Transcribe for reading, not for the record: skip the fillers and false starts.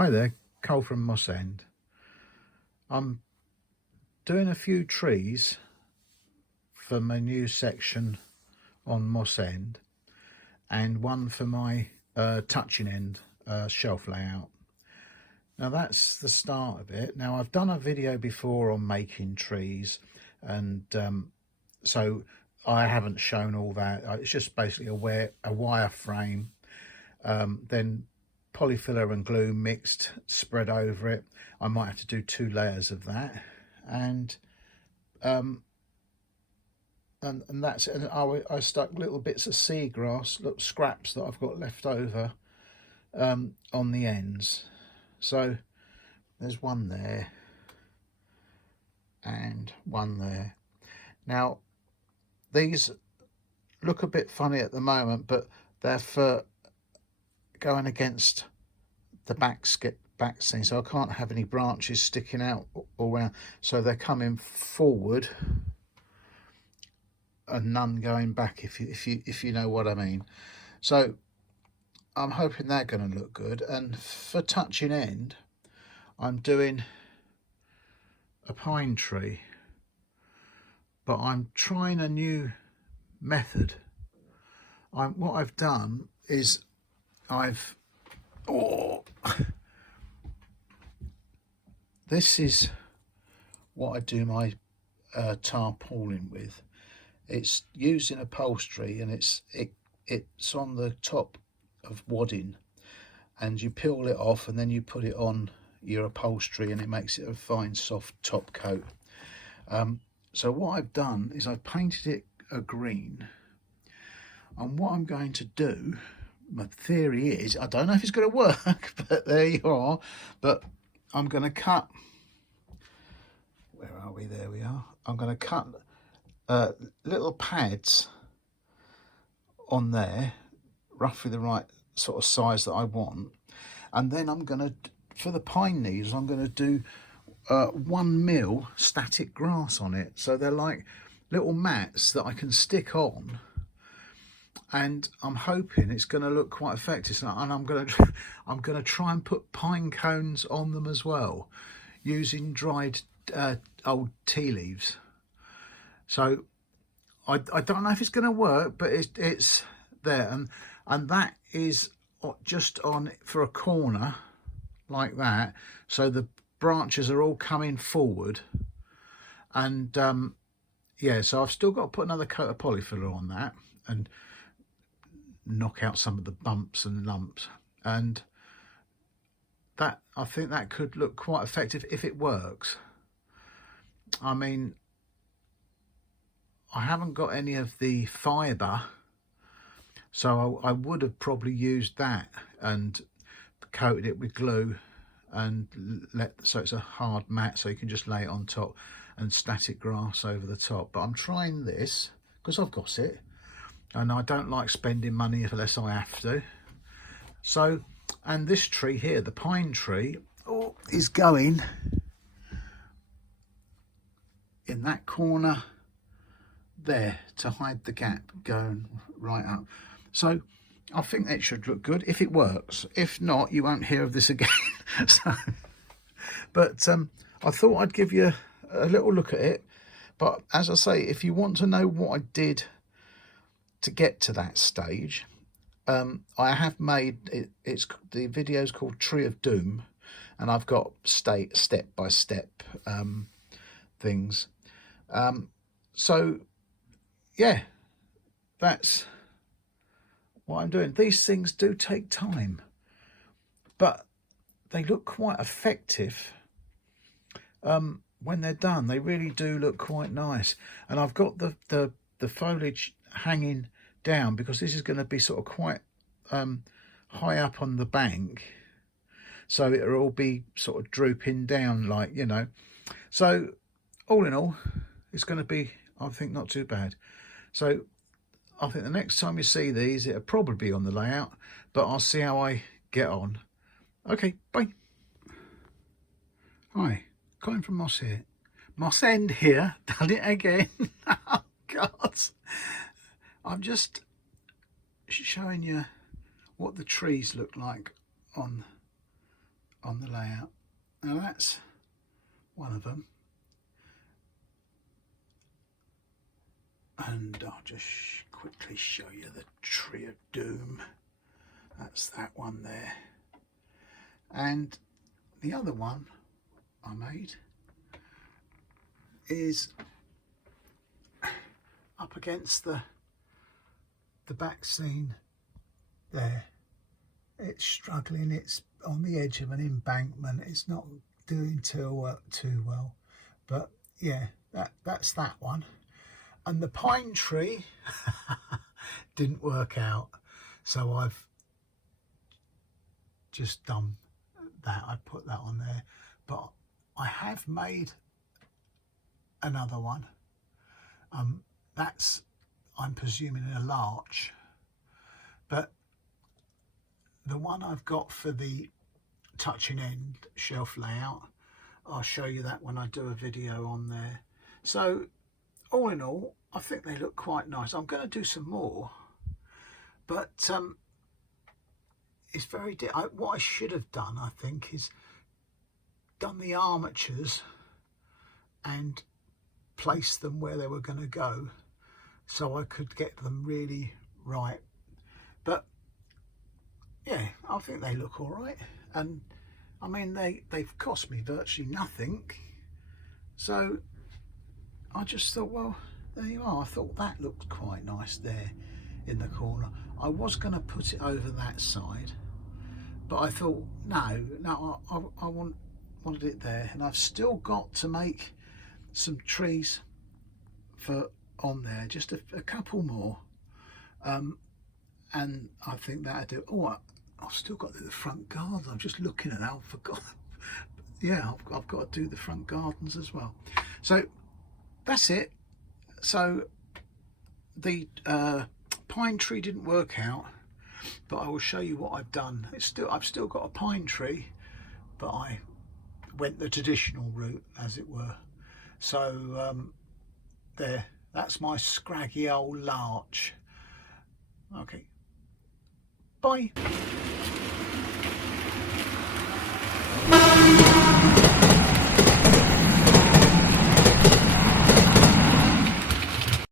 Hi there, Cole from Moss End. I'm doing a few trees for my new section on Moss End and one for my touching end shelf layout. Now that's the start of it. Now I've done a video before on making trees, and so I haven't shown all that. It's just basically a wire frame, then polyfiller and glue mixed, spread over it. I might have to do 2 layers of that, and that's it. And I stuck little bits of seagrass, little scraps that I've got left over on the ends. So there's one there and one there. Now these look a bit funny at the moment, but they're for going against the back scene, so I can't have any branches sticking out all around, so they're coming forward and none going back, if you know what I mean. So I'm hoping they're going to look good. And for touching end, I'm doing a pine tree, but I'm trying a new method. What I've done is this is what I do my tarpaulin with. It's using upholstery, and it's on the top of wadding, and you peel it off and then you put it on your upholstery, and it makes it a fine soft top coat. So what I've done is I've painted it a green, and what I'm going to do, my theory is, I don't know if it's going to work, but there you are, but I'm going to cut, where are we, there we are, I'm going to cut little pads on there, roughly the right sort of size that I want, and then I'm going to, for the pine needles, I'm going to do 1 mil static grass on it, so they're like little mats that I can stick on, and I'm hoping it's going to look quite effective. And I'm going to try and put pine cones on them as well, using dried old tea leaves. So I don't know if it's going to work, but it's there, and that is just on for a corner like that, so the branches are all coming forward. And yeah, so I've still got to put another coat of polyfiller on that and knock out some of the bumps and lumps, and that, I think that could look quite effective if it works. I mean, I haven't got any of the fibre, so I would have probably used that and coated it with glue and so it's a hard mat, so you can just lay it on top and static grass over the top. But I'm trying this because I've got it, and I don't like spending money unless I have to. So, and this tree here, the pine tree, is going in that corner there to hide the gap, going right up. So I think it should look good if it works. If not, you won't hear of this again. So, but I thought I'd give you a little look at it. But as I say, if you want to know what I did to get to that stage, I have made it. It's the video's called Tree of Doom, and I've got step by step things. So yeah, that's what I'm doing. These things do take time, but they look quite effective when they're done. They really do look quite nice. And I've got the foliage hanging down because this is going to be sort of quite high up on the bank, so it'll all be sort of drooping down, like, you know. So all in all, it's going to be, I think, not too bad. So I think the next time you see these, it'll probably be on the layout, but I'll see how I get on. Okay, bye. Hi, Colin from Moss End here. Done it again. Oh God, I'm just showing you what the trees look like on on the layout. Now that's one of them, and I'll just quickly show you the tree of doom. That's that one there, and the other one I made is up against the back scene there. It's struggling, it's on the edge of an embankment, it's not doing too well, but yeah, that's that one. And the pine tree didn't work out, so I've just done that. I put that on there, but I have made another one. That's, I'm presuming, a larch, but the one I've got for the touching end shelf layout, I'll show you that when I do a video on there. So all in all, I think they look quite nice. I'm going to do some more, but it's very what I should have done, I think, is done the armatures and placed them where they were going to go, so I could get them really right. But yeah, I think they look all right, and I mean they've cost me virtually nothing, so I just thought, well, there you are. I thought that looked quite nice there in the corner. I was going to put it over that side, but I thought no, I wanted it there, and I've still got to make some trees for on there, just a couple more, and I think that'll do. Oh, I've still got the front gardens. I'm just looking at that. I forgot. Yeah, I've got to do the front gardens as well. So that's it. So the pine tree didn't work out, but I will show you what I've done. I've still got a pine tree, but I went the traditional route, as it were. So there, that's my scraggy old larch. Okay, bye.